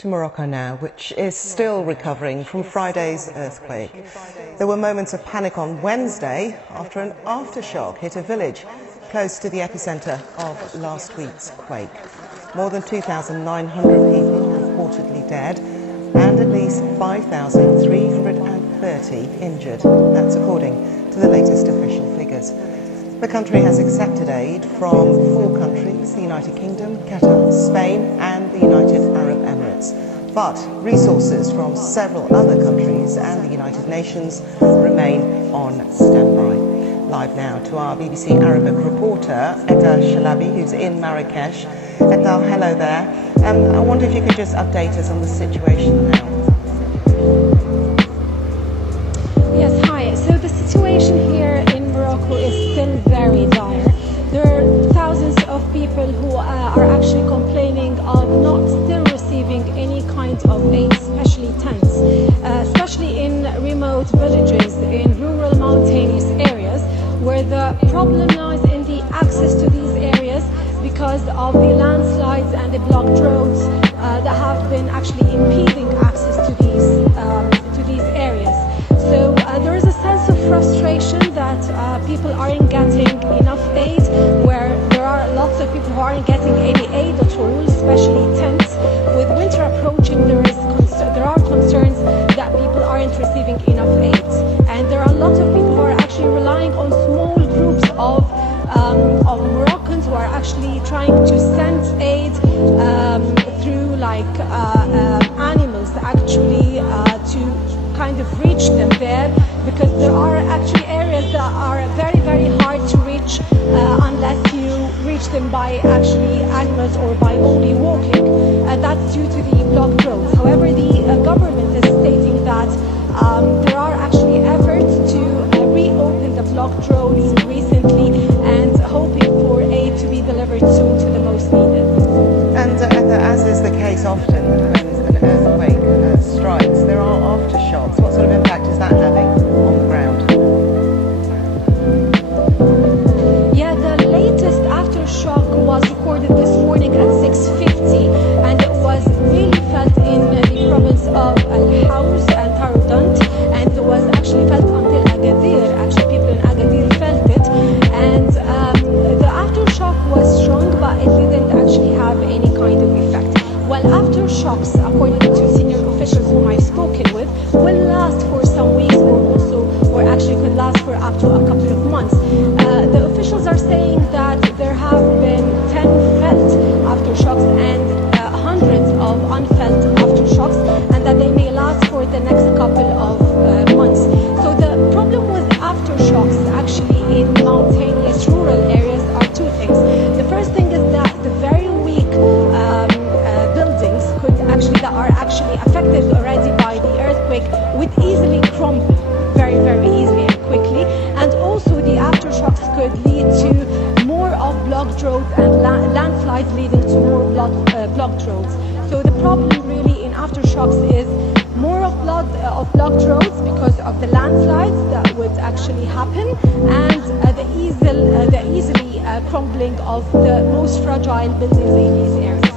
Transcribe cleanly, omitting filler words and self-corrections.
To Morocco now, which is still recovering from Friday's earthquake. There were moments of panic on Wednesday after an aftershock hit a village close to the epicenter of last week's quake. More than 2,900 people are reportedly dead and at least 5,330 injured. That's according to the latest official figures. The country has accepted aid from 4 countries, the United Kingdom, Qatar, Spain and the United Arab Emirates. But resources from several other countries and the United Nations remain on standby. Live now to our BBC Arabic reporter, Etta Shalabi, who's in Marrakesh. Etta, hello there. I wonder if you could just update us on the situation now. Yes, hi. So the situation here in Morocco is still very dire. There are thousands of people who are actually complaining of not still receiving any kind of aid, especially tents, especially in remote villages, in rural mountainous areas, where the problem lies in the access to these areas because of the landslides and the blocked roads that have been actually impeding access to these areas. So there is a sense of frustration that people aren't getting enough aid, where there are lots of people who aren't getting any aid at all, especially tents. With winter approaching, there are concerns that people aren't receiving enough aid, and there are lots of people who are actually relying on small groups of Moroccans who are actually trying to send aid through animals actually to kind of reach them there, because there are actually areas that are very, very hard to reach unless you reach them by actually animals or by only walking. That's due to the blocked roads. However, the government is stating that there are actually efforts to reopen the blocked roads recently and hoping for aid to be delivered soon to the most needed. And as is the case often when an earthquake strikes, there are aftershocks. What sort of impact is that having on the ground? Yeah, the latest aftershock was recorded this morning at 6:50, and it was really felt in the province of Al-Haus and Taroudant, and it was actually felt until Agadir. Actually, people in Agadir felt it, and the aftershock was strong, but it didn't actually have any kind of effect. While aftershocks, according to senior officials whom I've spoken with, will last for some weeks or actually could last for up to a couple of months. The officials are saying that there have been 10 felt aftershocks and hundreds of unfelt aftershocks, and that they may last for the next couple of months. So the problem with aftershocks actually in mountainous rural areas are 2 things. The first thing is that the very weak buildings that are actually affected already by the earthquake would easily crumble very, very easily and quickly, and also the aftershocks could lead to more of blocked roads and landslides leading to more blocked roads. So the problem really in aftershocks is more of blocked roads because of the landslides that would actually happen, and the easily crumbling of the most fragile buildings in these areas.